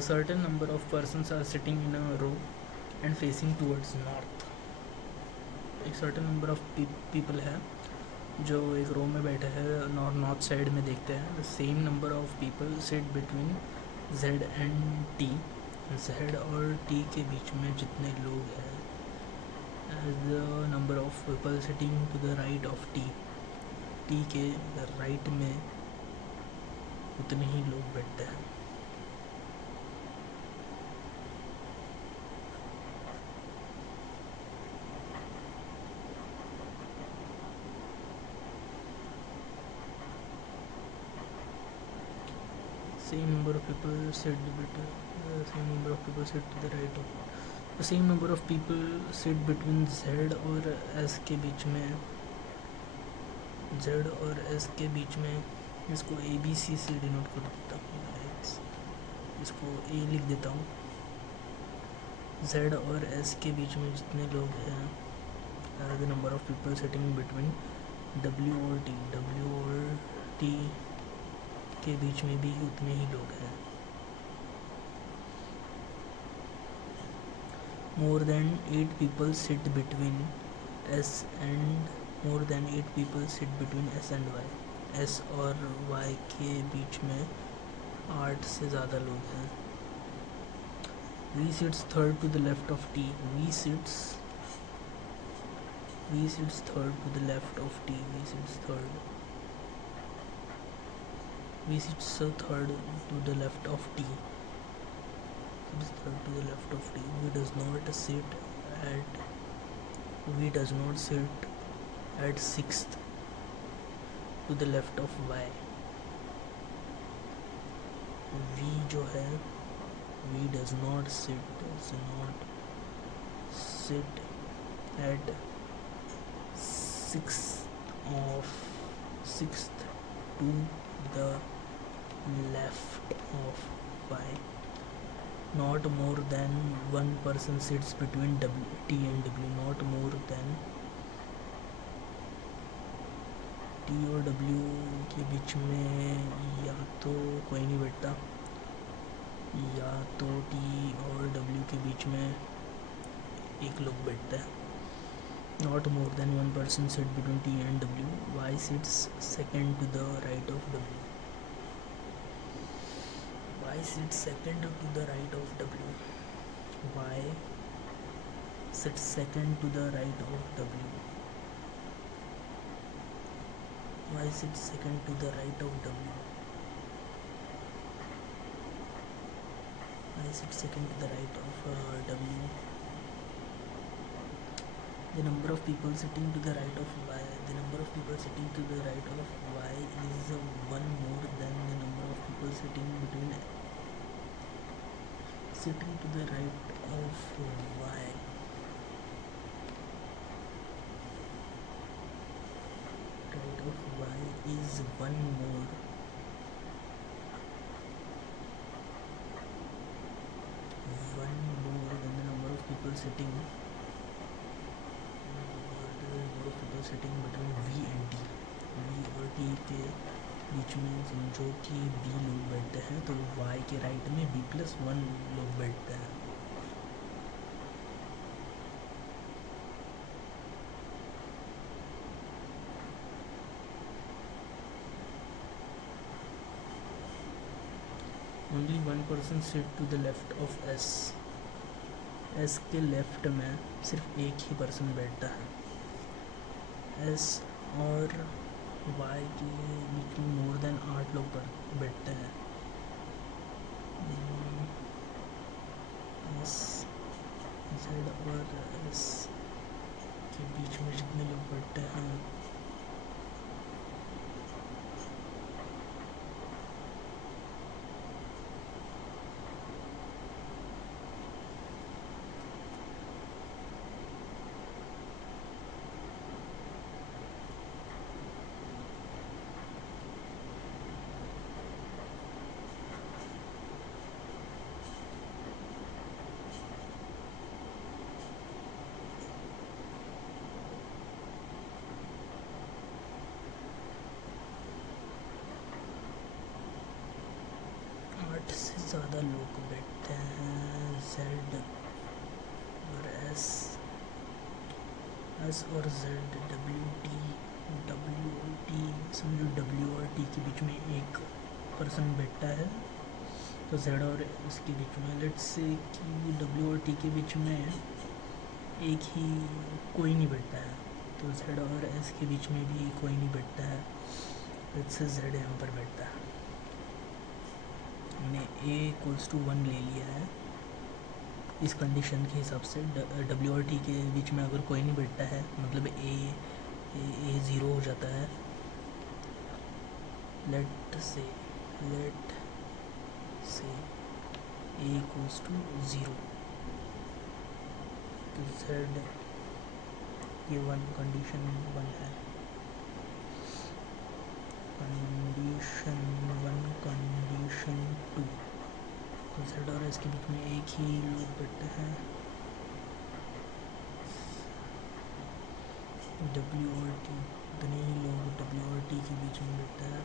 A certain number of persons are sitting in a row and facing towards north. एक certain number of people है जो एक रो में बैठे हैं नॉर्थ साइड में देखते हैं. The same number of people sit between Z and T. Z और T के बीच में जितने लोग हैं, as the number of people sitting to the right of T. T के राइट में उतने ही लोग बैठते हैं. Same number of people sit between the same number of people sit to the right of the same number of people sit between Z और S के बीच में. Z और S के बीच में इसको A B C से डिनोट कर देता हूँ. इसको A लिख देता हूँ. Z और S के बीच में जितने लोग हैं, the number of people sitting between W और T. W और T के बीच में भी उतने ही लोग हैं. More than 8 people sit between S and more than 8 people sit between S and Y. S और Y के बीच में 8 से ज़्यादा लोग हैं. V sits third to the left of T. V sits third to the left of T. V sits third to the left of T. Third to the left of T. V does not sit at sixth to the left of Y. V जो है, V does not sit at sixth to the left of Y. Not more than one person sits between T and W. Not more than T और W के बीच में या तो कोई नहीं बैठता, या तो T और W के बीच में एक लोग बैठता है. Not more than one person sit between T and W. Y sits second to the right of W. Y sits second to the right of W. Y sits second to the right of W. Y sits second to the right of W. Y sits second to the right of W. The number of people sitting to the right of Y. The number of people sitting to the right of Y is one more than the number of people sitting to the right of Y. Right of Y is one more than the number of people sitting between V and T. V और T के बीच में समझो कि B लोग बैठते हैं, तो Y के राइट में B+1 लोग बैठते हैं. Only one person sit to the left of S. S के लेफ्ट में सिर्फ एक ही पर्सन बैठता है. S और Y के बीच में मोर देन 8 लोग बैठते हैं. S Z और S के बीच में जितने लोग बैठते हैं, एस और जेड, डब्ल्यू टी, समझो डब्ल्यू और टी के बीच में एक पर्सन बैठा है, तो जेड और इसके बीच में, लेट्स से कि डब्ल्यू और टी के बीच में एक ही कोई नहीं बैठता है, तो जेड और एस के बीच में भी कोई नहीं बैठता है, लेट्स से जेड यहाँ पर बैठता है। हमने ए इक्वल्स टू 1 ले लिया है। इस कंडीशन के हिसाब से डब्ल्यू और टी के बीच में अगर कोई नहीं बैठता है, मतलब ए 0 हो जाता है। लेट से ए इक्वल्स टू 0, तो जेड ये कंडीशन 1 है। कंडीशन 1, कंडीशन 2, तो जेड और एस के बीच में एक ही लोग बैठते हैं, डब्ल्यू और टी, इतने ही लोग डब्ल्यू और टी के बीच में बैठते हैं।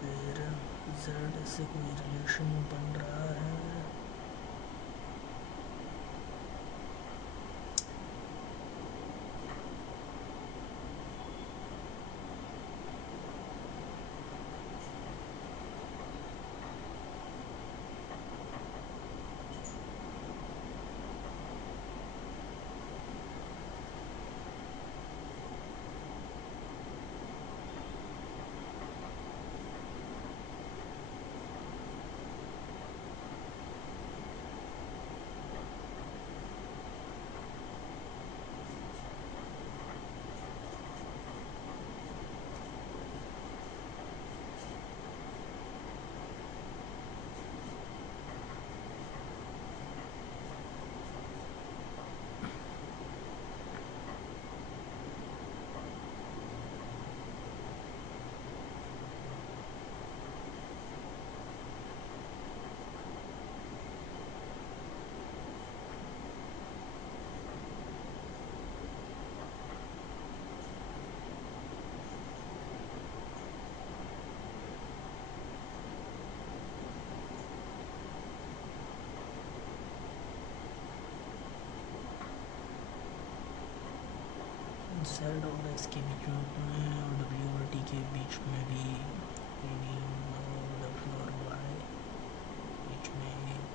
फिर जेड से कोई रिलेशन बन रहा है, जेड और एस के बीच में और डब्ल्यू और टी के बीच में भी डब्ल्यू और वाई बीच में एक,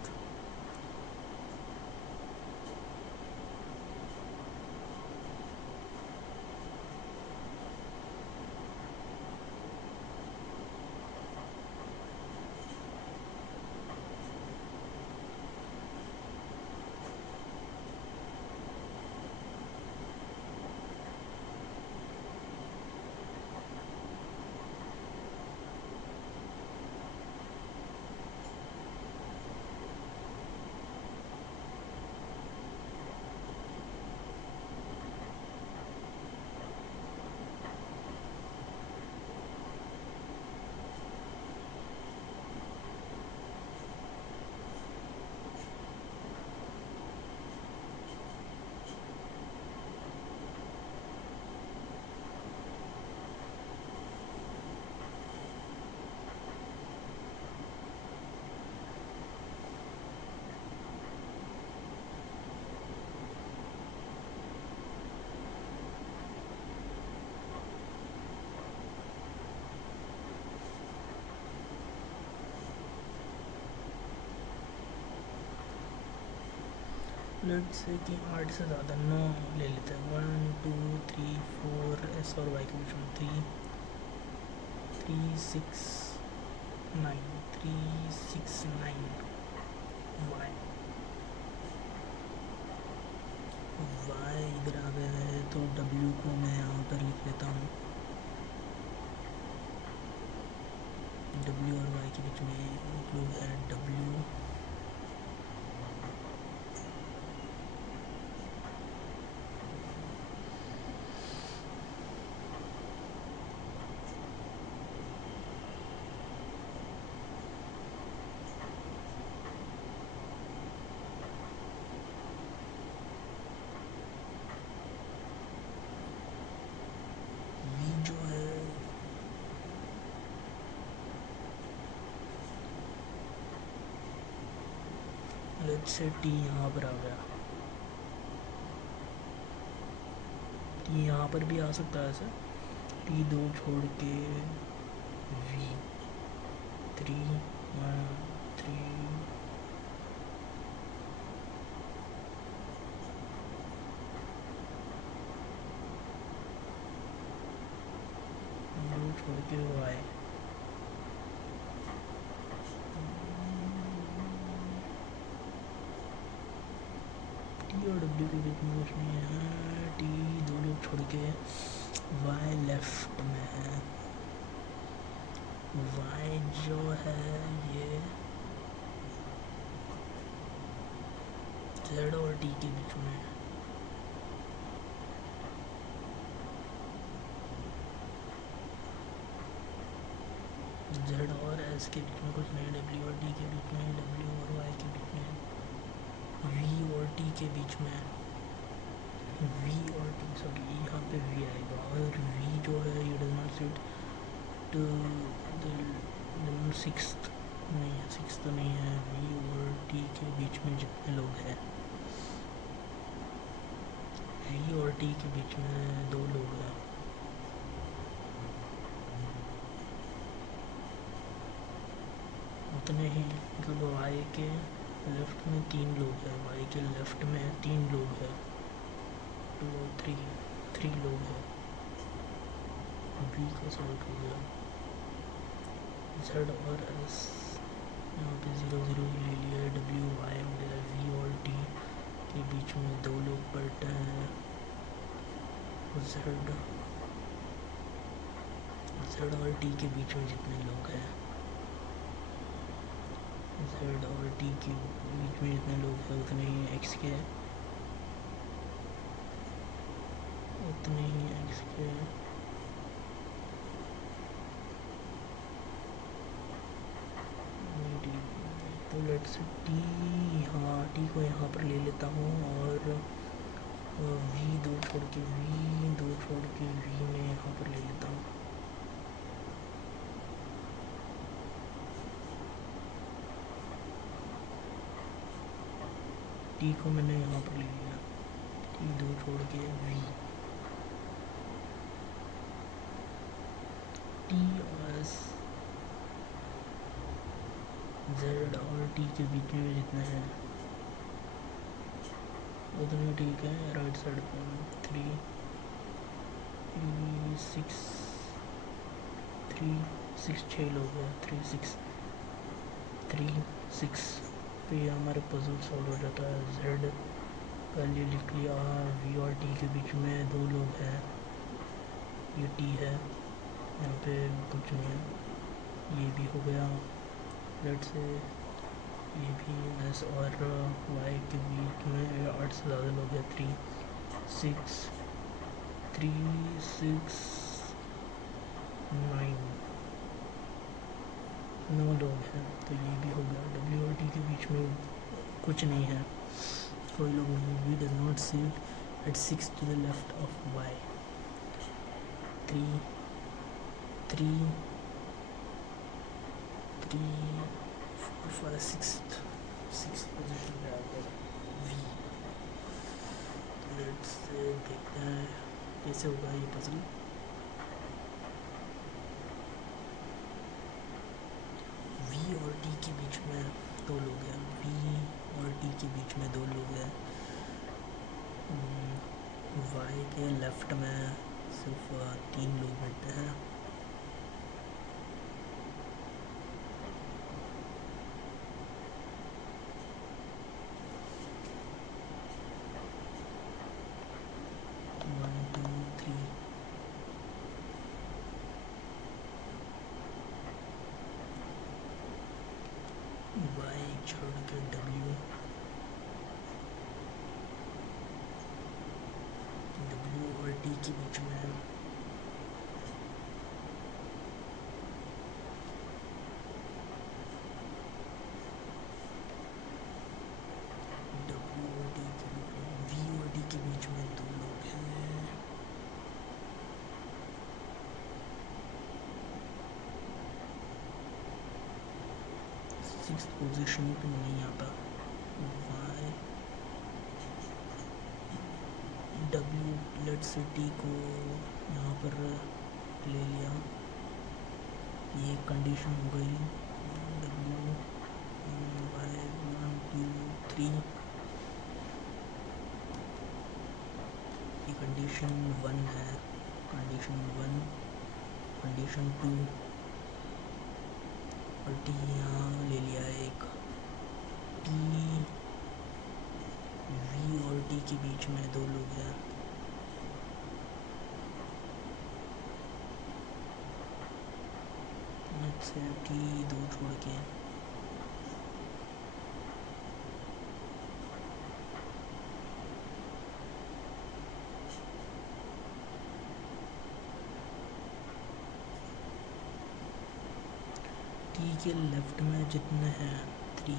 लेट्स से कि 8 से ज़्यादा 9 ले लेते हैं। 1 2 3 4 एस और वाई के बीच में 3 6 9 3 6 9 वाई इधर आ गया है, तो डब्ल्यू को मैं यहाँ पर लिख लेता हूँ। डब्ल्यू और वाई के बीच में एक लोग है डब्ल्यू, जो है लेट्स से टी यहाँ पर आ गया, ये यहाँ पर भी आ सकता है ऐसे, टी दो छोड़ के वी, 3 3 दो छोड़ के वाई, टी और डब्ल्यू के बीच में कुछ नहीं है, टी दो लोग छोड़ के वाई लेफ्ट में है, वाई जो है ये जेड और टी के बीच में है, जेड और एस के बीच में कुछ नहीं, डब्ल्यू और डी के बीच में, डब्ल्यू और वाई के बीच में, वी और टी के बीच में, वी और टी, सॉरी यहाँ पे वी आएगा, और वी जो है ये does not sit to the sixth, नहीं है, सिक्स तो नहीं है, वी और टी के बीच में जितने लोग हैं, वी और टी के बीच में दो लोग हैं, उतने ही, मतलब वाई के लेफ्ट में 3 लोग हैं, वाई के लेफ्ट में 3 लोग हैं, 2 और 3 लोग हैं, वी का सॉल्व हो गया, जेड और एस यहाँ पे 0 0 ले लिया, डब्ल्यू वाई हो गया, वी और टी के बीच में 2 लोग बैठे हैं, जेड और टी के बीच में जितने लोग हैं, जेड और टी के बीच में जितने लोग हैं उतने ही एक्स के, उतने ही एक्स के, तो लेट्स टी, हाँ टी को यहाँ पर ले लेता हूँ, और वी दो छोड़ के वी में यहाँ पर ले लेता हूँ, टी को मैंने यहाँ पर ले लिया, टी दो छोड़ के वी, टी और एस, जेड और टी के बीच में जितने हैं उतने ठीक है, राइट साइड पे 3 6 6 लोग हैं, 3 6 पे हमारे पजल सॉल्व हो जाता है, जेड पहले लिख लिया, वी और टी के बीच में 2 लोग हैं, ये टी है, यहाँ पे कुछ नहीं है, ये भी हो गया, लेट से ये भी, एस और वाई के बीच में 8 से ज़्यादा लोग हैं, 3 6 9 लोग हैं, तो ये भी हो गया, डब्ल्यू और टी के बीच में कुछ नहीं है, कोई लोग नहीं, V does not sit at 6 to the left of Y, 3 4 5 6 position पे आ गया वी, लेट्स देखते हैं कैसे होगा ये पजल, वी और टी के बीच में 2 लोग हैं, वी और टी के बीच में 2 लोग हैं, वाई के लेफ्ट में सिर्फ 3 लोग बैठे हैं, वाई छोड़ के डब्ल्यू और टी के बीच में है, डब्ल्यू और टी के बीच में, वी और टी के बीच में 2 लोग हैं, 6th पोजीशन पे नहीं आता, वाई डब्ल्यू लेट से टी को यहाँ पर ले लिया, ये कंडीशन हो गई। डब्ल्यू बाय 1 2 3, ये कंडीशन 1 है, कंडीशन 1, कंडीशन 2 और टी यहाँ ले लिया एक। टी वी और टी के बीच में 2 लोग हैं, से टी 2 छोड़ के टी के लेफ्ट में जितने हैं 3,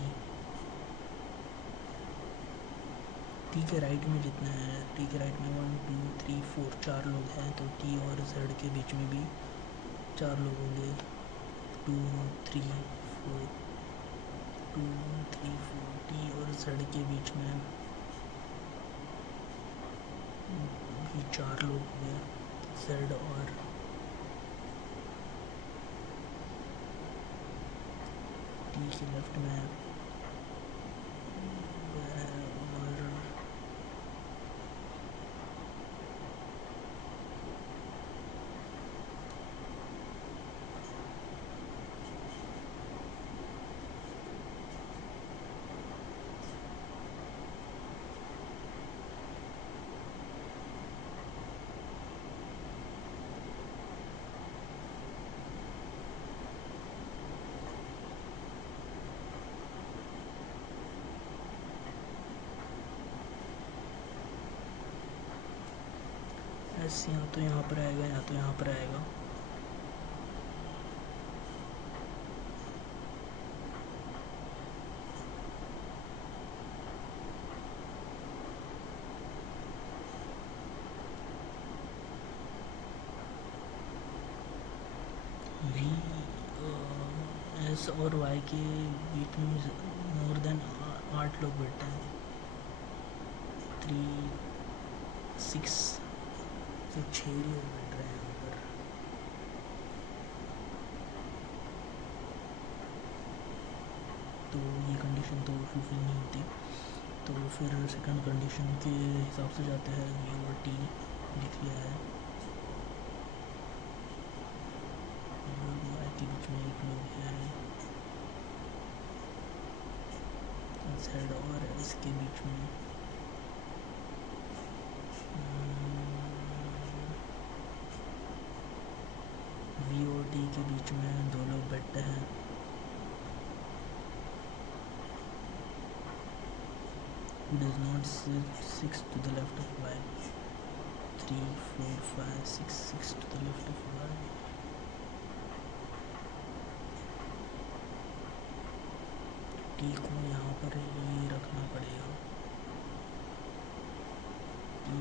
टी के राइट में जितने हैं, टी के राइट में 1 2 3 4 4 लोग हैं, तो टी और जेड के बीच में भी 4 लोग होंगे। 2 3 4 2 3 4, टी और जेड के बीच में भी 4 लोग होंगे, जेड और टी के लेफ्ट में और एस या तो यहाँ पर आएगा या तो यहाँ पर आएगा। वी एस और वाई के बीच में मोर देन 8 लोग बैठे हैं, 3 6 तो 6 लोग बैठ रहे हैं यहाँ पर। तो ये कंडीशन तो फुलफिल नहीं होती, तो फिर सेकंड कंडीशन के हिसाब से जाते हैं। वी और टी लिख लिया है, के बीच में 1 लोग है, जेड और एस के बीच में वी और डी के बीच में 2 लोग बैठते हैं। Who does not sit 6 to the left of y, 3 4 5 6 6 to the left of y। T को यहाँ पर ही रखना पड़ेगा, टी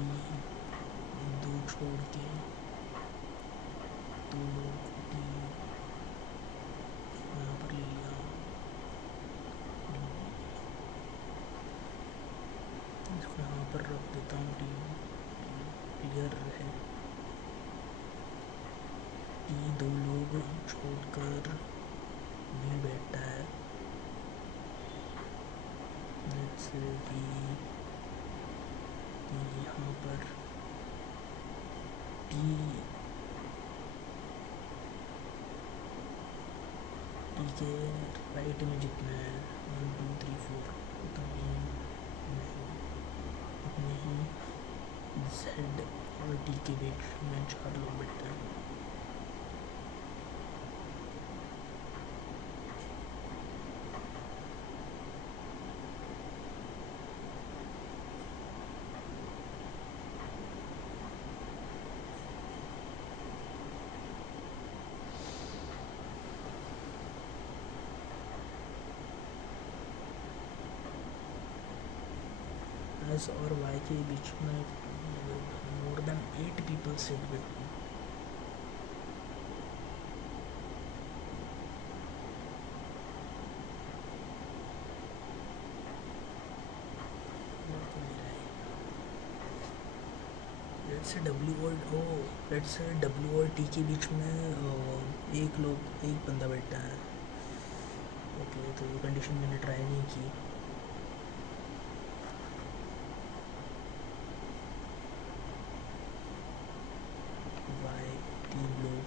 2 छोड़ के 2 लोग टी यहाँ पर ले लिया। इसको यहाँ पर रख देता हूँ, टी क्लियर है। टी 2 लोग छोड़कर भी बैठता है, जैसे कि यहाँ पर टी के राइट में जितना है 1 2 3 4 उतना ही अपने ही जेड और टी के बीच में 4 लोग बैठते हैं। एस और वाई के बीच में more than 8 people sit with me. Let's say W और टी के बीच में एक बंदा बैठा है। ओके, तो ये कंडीशन मैंने ट्राई नहीं की। वाई 3 लोग,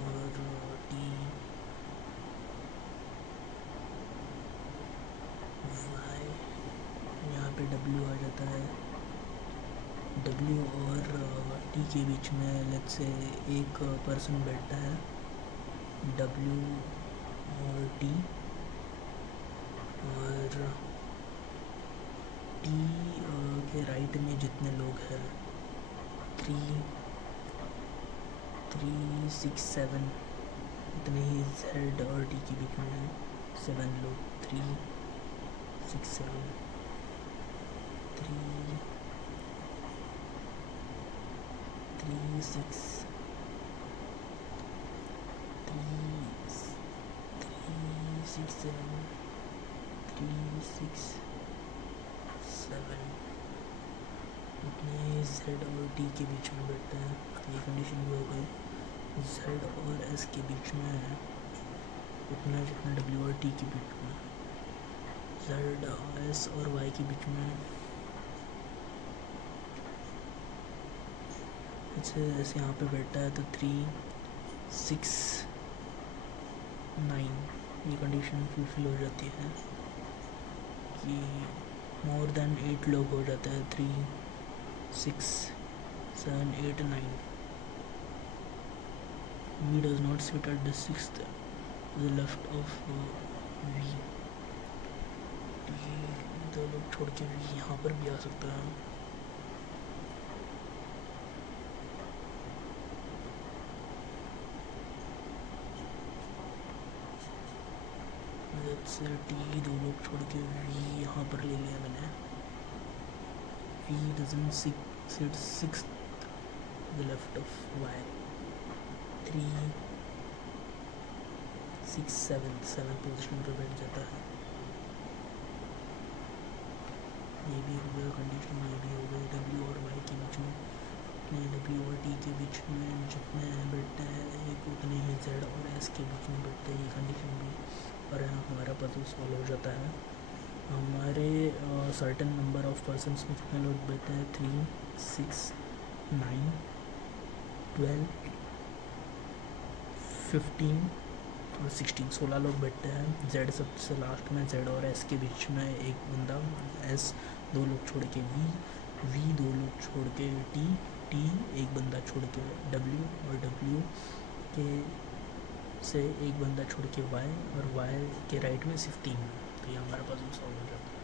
और टी वाई, यहाँ पे डब्ल्यू आ जाता है। डब्ल्यू और टी के बीच में लेट्स से एक पर्सन बैठता है। डब्ल्यू और टी, और टी के राइट में जितने लोग हैं 3, 6, 7 इतने ही जेड और टी के बीच में 7 लोग। 3, 6, 7 3, 6 7 3, 6, 7 इतने जेड और टी के बीच में बैठते हैं। ये कंडीशन भी हो गई। जेड और एस के बीच में है उतना जितना डब्ल्यू और टी के बीच में। जेड एस और वाई के बीच में ऐसे यहाँ पे बैठा है तो 3, 6, 9 ये कंडीशन फुलफिल हो जाती है कि मोर देन 8 लोग हो जाता है। 3, 6, 7, 8, 9। V does not sit at the 6th to the left of V। दो लोग छोड़ के V यहाँ पर भी आ सकता है। T दो लोग छोड़ के V यहाँ पर ले लिया मैंने। V doesn't sit 6th the left of Y। 3, 6, 7 position पे बैठ जाता है। ये भी हो गया कंडीशन, ये भी हो गई। W और Y के बीच में W और T के बीच में जितने बैठते हैं एक उतने ही Z और S के बीच में बैठते हैं। ये कंडीशन भी, और हमारा पजल सॉल्व हो जाता है। हमारे सर्टेन नंबर ऑफ पर्सन्स में कितने लोग बैठते हैं? 3, 6, 9, 12, 15 और 16 16 लोग बैठते हैं। जेड सबसे लास्ट में। जेड और एस के बीच में एक बंदा, एस दो लोग छोड़ के वी दो लोग छोड़ के टी एक बंदा छोड़ के डब्ल्यू, और डब्ल्यू के से एक बंदा छोड़ के वाई, और वाई के राइट में सिर्फ 3। तो ये हमारा पजल सॉल्व हो जाता है।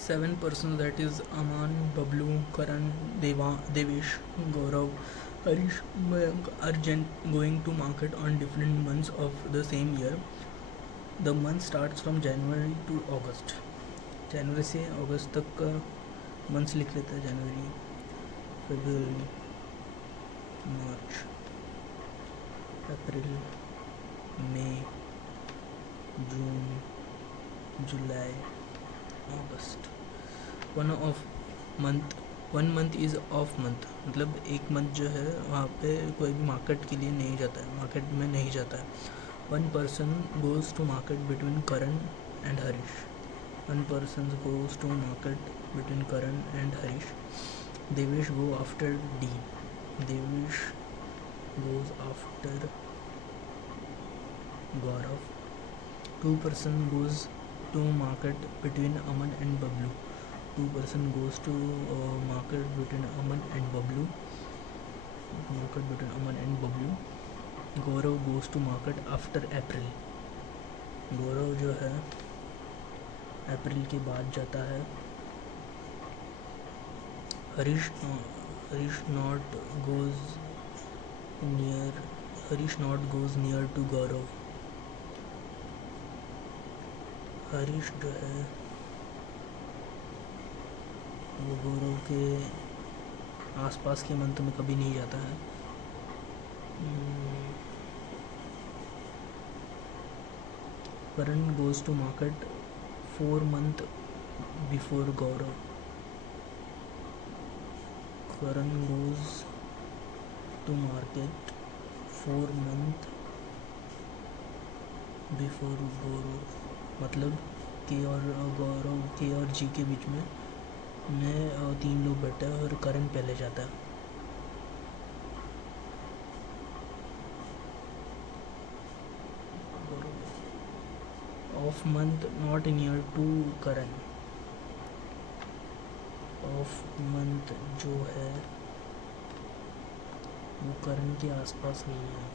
7 persons, that is Aman, Bablu, Karan, Devesh, Gaurav, Harish, Mayank are going to market on different months of the same year. The month starts from January to August। जनवरी से अगस्त तक का मंथ्स लिख लेते हैं। जनवरी, फरवरी, मार्च, अप्रैल, मई, June, जुलाई, अगस्त। One month is of month, मतलब एक मंथ जो है वहाँ पे कोई भी मार्केट के लिए नहीं जाता है, मार्केट में नहीं जाता है। 1 person goes to market between Karan and Harish। 1 person goes to market between Karan and Harish। Devesh go after D। Devesh goes after Gaurav। 2 person goes to market between Aman and Bablu। 2 person goes to market between Aman and Bablu। Gaurav goes to market after April। गौरव जो है अप्रैल के बाद जाता है। Harish not goes near to Gaurav. Harish जो है गौरव के आसपास के मंथ में कभी नहीं जाता है। Karan goes to market 4 months before Gaurav. Karan goes to market 4 months before Gaurav, मतलब के और गौरव, के और जी के बीच में 3 लोग बैठे हैं और करण पहले जाता है। Of month not near to Karan. Of month जो है वो करण के आसपास नहीं है।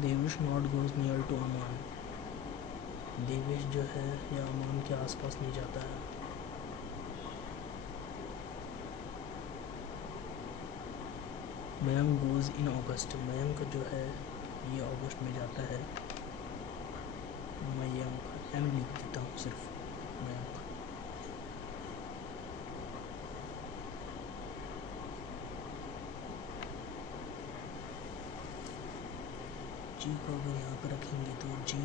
Devesh not goes near to Aman. Devesh जो है या अमान के आसपास नहीं जाता है। Mayank goes in August. Mayank जो है ये अगस्त में जाता है। मयंक एम लिख देता हूँ सिर्फ, मयंक। जी को अगर यहाँ पर रखेंगे तो जी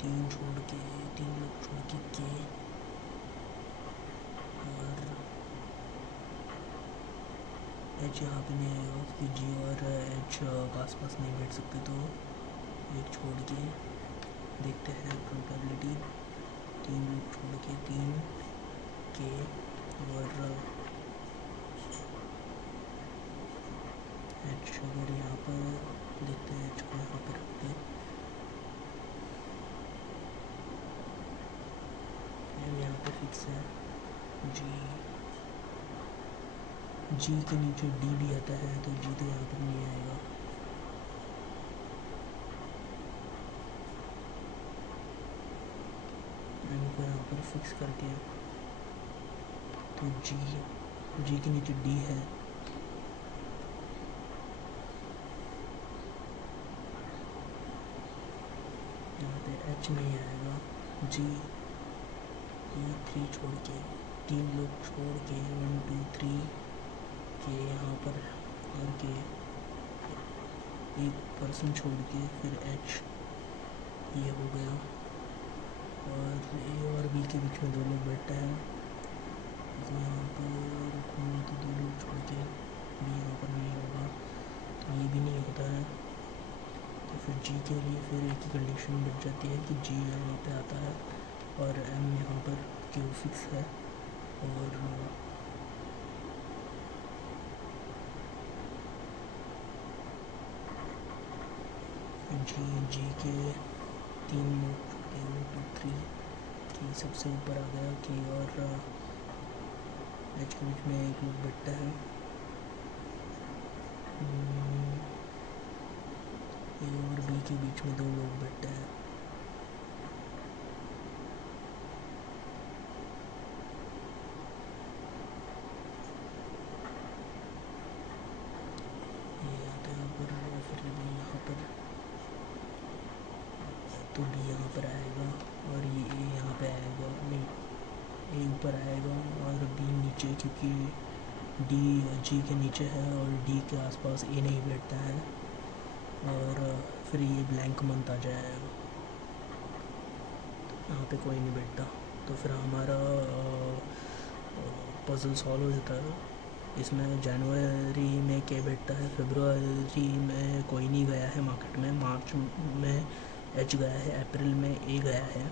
3 लोग छोड़ के के और एच यहाँ पे नहीं आएगा क्योंकि जी और एच आसपास नहीं बैठ सकते, तो एक छोड़ के देखते हैं प्रोबेबिलिटी। 3 लोग छोड़ के 3 के और एच अगर यहाँ पर देखते हैं, एच को यहाँ पर रखते हैं, यहाँ पे फिक्स है। जी के नीचे डी भी आता है, तो जी तो यहाँ पर नहीं आएगा। इनको यहाँ पर फिक्स करके तो जी के नीचे डी है, यहाँ पे एच नहीं आएगा। जी 3 छोड़ के 3 लोग छोड़ के 1 2 3 के यहाँ पर और के एक पर्सन छोड़ के फिर एच, ये हो गया। और ए और बी के बीच में 2 लोग बैठे हैं, तो यहाँ पर रखूँगा तो 2 लोग छोड़ के बी यहाँ पर नहीं होगा, तो ये भी नहीं होता है। तो फिर जी के लिए फिर एक ही कंडीशन बच जाती है कि जी यहाँ पे आता है और एम यहाँ पर क्यू फिक्स है। और जी के 3 लोग 1 2 3 के सबसे ऊपर आ गया के और एच के बीच में एक लोग बैठता है। ए और बी के बीच में 2 लोग बैठते हैं। ये आता है ऊपर, फिर भी यहाँ पर तो डी यहाँ पर आएगा और ये ए यहाँ पे आएगा, नहीं ए ऊपर आएगा और बी नीचे, क्योंकि डी जी के नीचे है और डी के आसपास ए नहीं बैठता है। और फिर ये ब्लैंक मंथ आ जाएगा, यहाँ पे कोई नहीं बैठता, तो फिर हमारा पजल सॉल्व हो जाता है। इसमें जनवरी में क्या बैठता है, फरवरी में कोई नहीं गया है मार्केट में, मार्च में एच गया है, अप्रैल में ए गया है,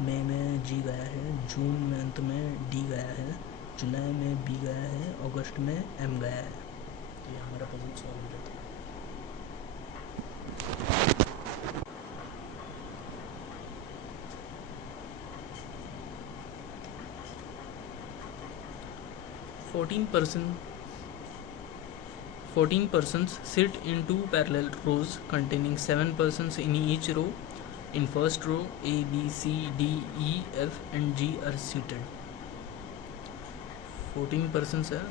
मई में जी गया है, जून मंथ में डी गया है, जुलाई में बी गया है, अगस्त में एम गया है। तो ये हमारा पजल सॉल्व हो जाता है। Fourteen persons sit in 2 parallel rows containing 7 persons in each row. In first row, A, B, C, D, E, F and G are seated. 14 persons है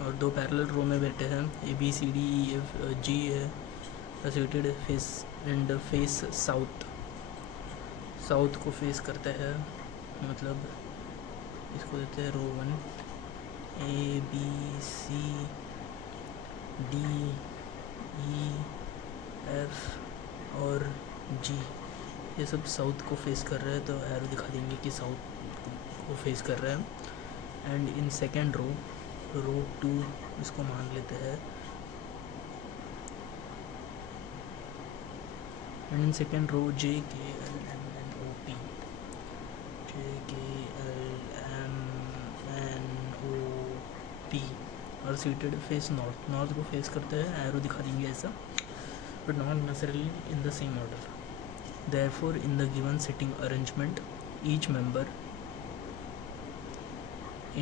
और 2 पैरेलल रो में बैठे हैं। A, B, C, D, E, F, G है seated face south को face करते हैं। मतलब इसको देते हैं रो 1, A B C D E F और G, ये सब साउथ को फेस कर रहे हैं, तो एरो दिखा देंगे कि साउथ को फेस कर रहे हैं। एंड इन सेकेंड रो 2 इसको मान लेते हैं, and in second row J K L M N O P, J K L M N O P और सीटेड फेस नॉर्थ को फेस करते हैं, एरो दिखा देंगे ऐसा, but not necessarily in the same order. Therefore, in the given sitting arrangement, each member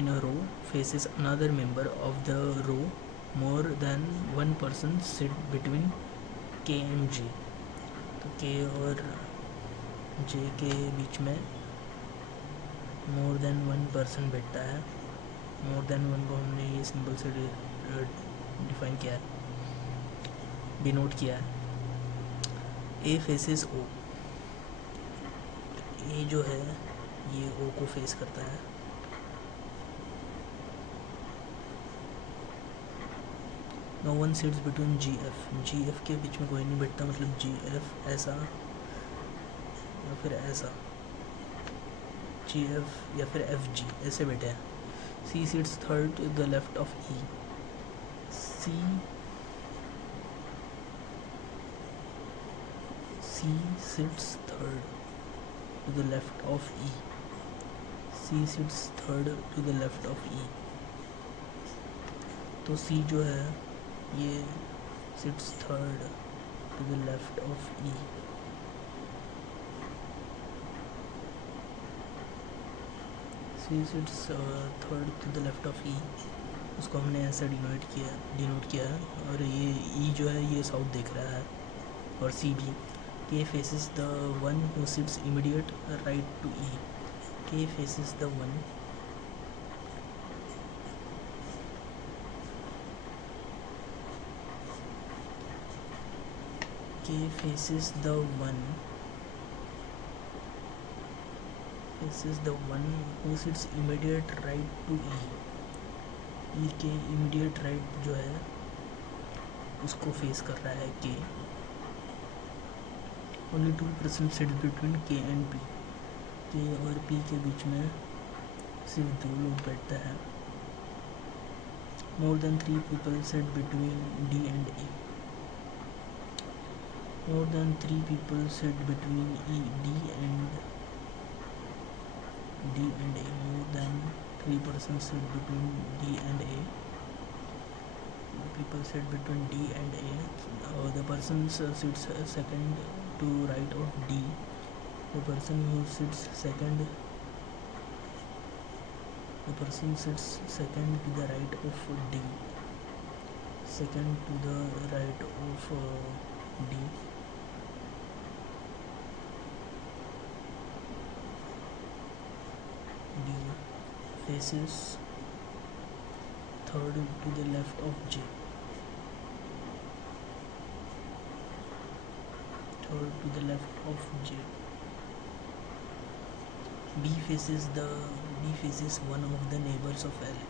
in a row faces another member of the row. More than one person sit between K and G. तो K और J के बीच में more than one person बैठता है। more than one को हमने ये सिंबल से डिफाइन किया है, डिनोट किया है। A faces O, ए जो है ये ओ को फेस करता है। No one seats between G F के बीच में कोई नहीं बैठता, मतलब जी एफ ऐसा या फिर ऐसा, जी एफ या फिर एफ जी ऐसे बैठे हैं। C seats third to the left of E, C sits third to the left of E, C sits third to the left of E, तो C जो है ये sits third to the left of E। C sits third to the left of E, उसको हमने ऐसा denote किया है, और ये E जो है ये साउथ देख रहा है, और C भी। K faces the one who sits immediate right to E, K faces the one who sits immediate right to E, E के immediate right जो है उसको फेस कर रहा है K। Only 2 person sit between K and P, K और P के बीच में सिर्फ 2 लोग बैठते हैं। More than 3 people sit between D and E, more than 3 people sit between D and A, more than 3 persons sit between D and A, people sit between D and A, the person sits second to right of D, the person sits second to the right of D, second to the right of D, D faces third to the left of J, third to the left of J। B faces one of the neighbors of L,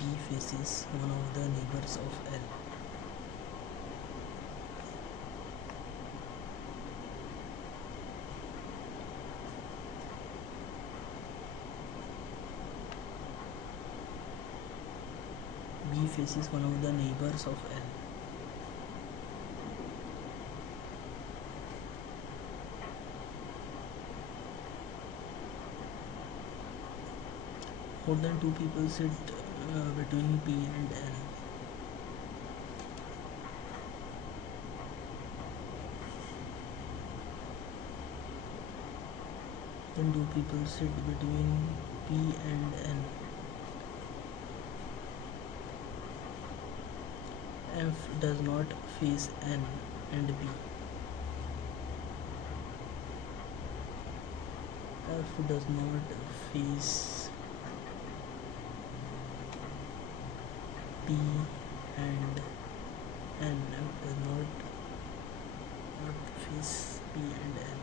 B faces one of the neighbors of L, B faces one of the neighbors of L। More than 2 people sit between P and N, then 2 people sit between P and N, F does not face N and B, F does not face P and N, F does not face P and N,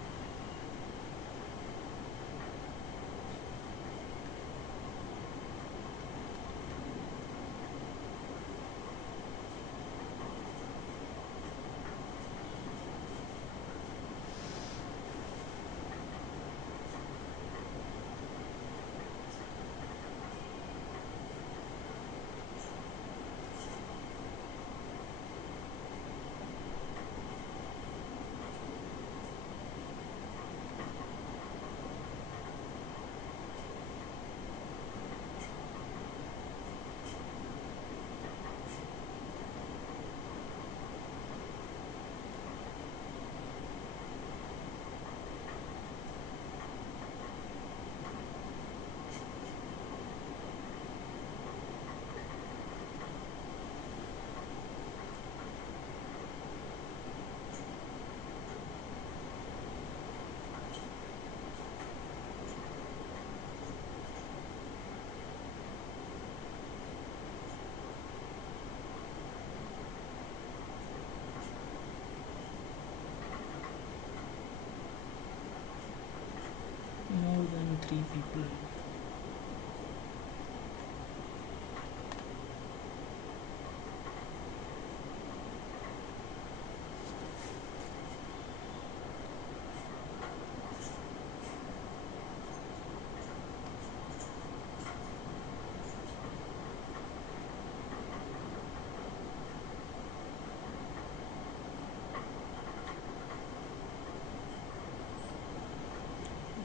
3 people.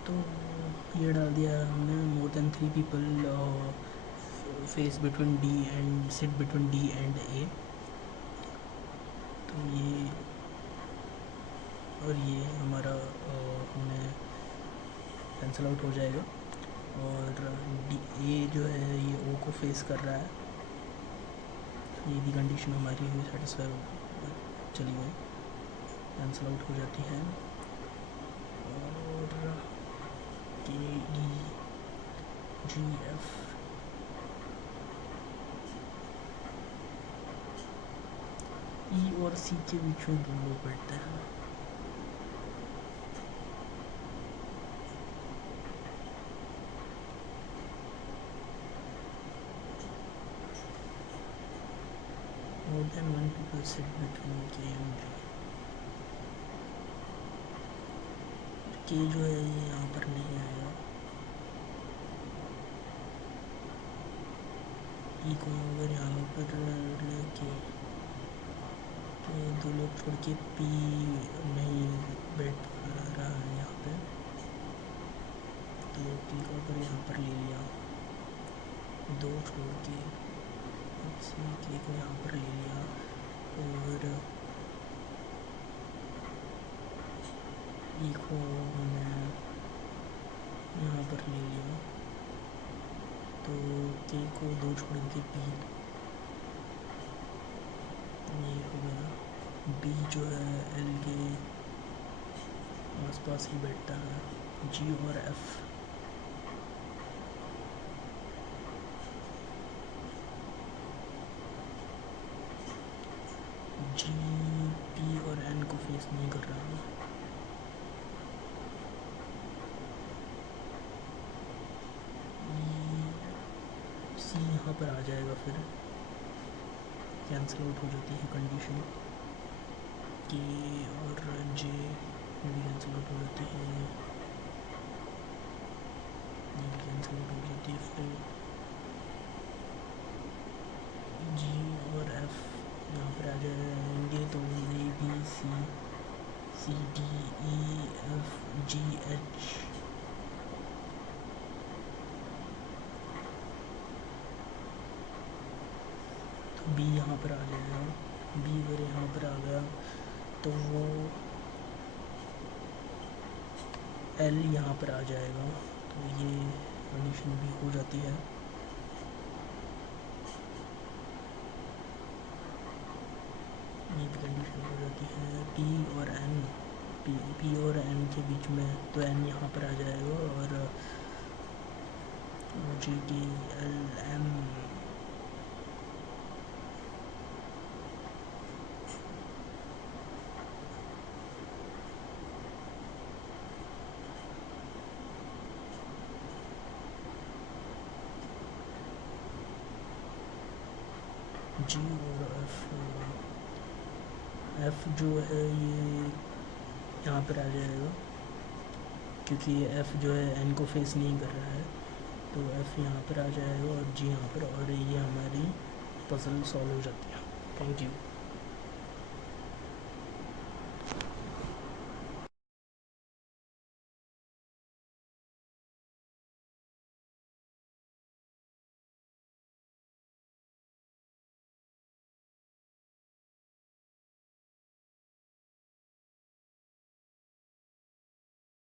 तो ये डाल दिया हमने, more than 3 people face between D and sit between D and A. तो ये और ये हमारा हमें कैंसिल आउट हो जाएगा। और डी ए जो है ये ओ को फेस कर रहा है, ये भी कंडीशन हमारी हुई सेटिस्फाई, चली गई, कैंसिल आउट हो जाती है। और के ई जी एफ ई और सी के बीच में 2 लोग बैठते हैं। More than 1 people sit between K and J. K जो है ये यहाँ पर नहीं आएगा, E को अगर यहाँ पर लेके तो 2 लोग छोड़ के P नहीं बैठ रहा है यहाँ पे, तो P को अगर यहाँ पर ले लिया, 2 छोड़ के K को यहाँ पर ले लिया और E को हमने यहाँ पर ले लिया, तो K को 2 छोड़ के P, ये हो गया। B जो है L के आसपास ही बैठता है। G और F G P और N को फेस नहीं कर रहा है। C यहाँ पर आ जाएगा, फिर कैंसिल आउट हो जाती है कंडीशन। K और J भी कैंसिल आउट हो जाती है, ये भी कैंसिल आउट हो जाती है। फिर G और F यहाँ पर आ जाएंगे, तो A B C D E F G H तो B यहाँ पर आ जाएगा। B अगर यहाँ पर आ गया तो वो L यहाँ पर आ जाएगा, तो ये कंडीशन भी हो जाती है। ये भी कंडीशन हो जाती है। P और N, P और N के बीच में, तो N यहाँ पर आ जाएगा और G K L M G और F जो है ये यहाँ पर आ जाएगा, क्योंकि F जो है N को फेस नहीं कर रहा है, तो F यहाँ पर आ जाएगा और G यहाँ पर, और ये हमारी पजल सॉल्व हो जाती है। Thank you.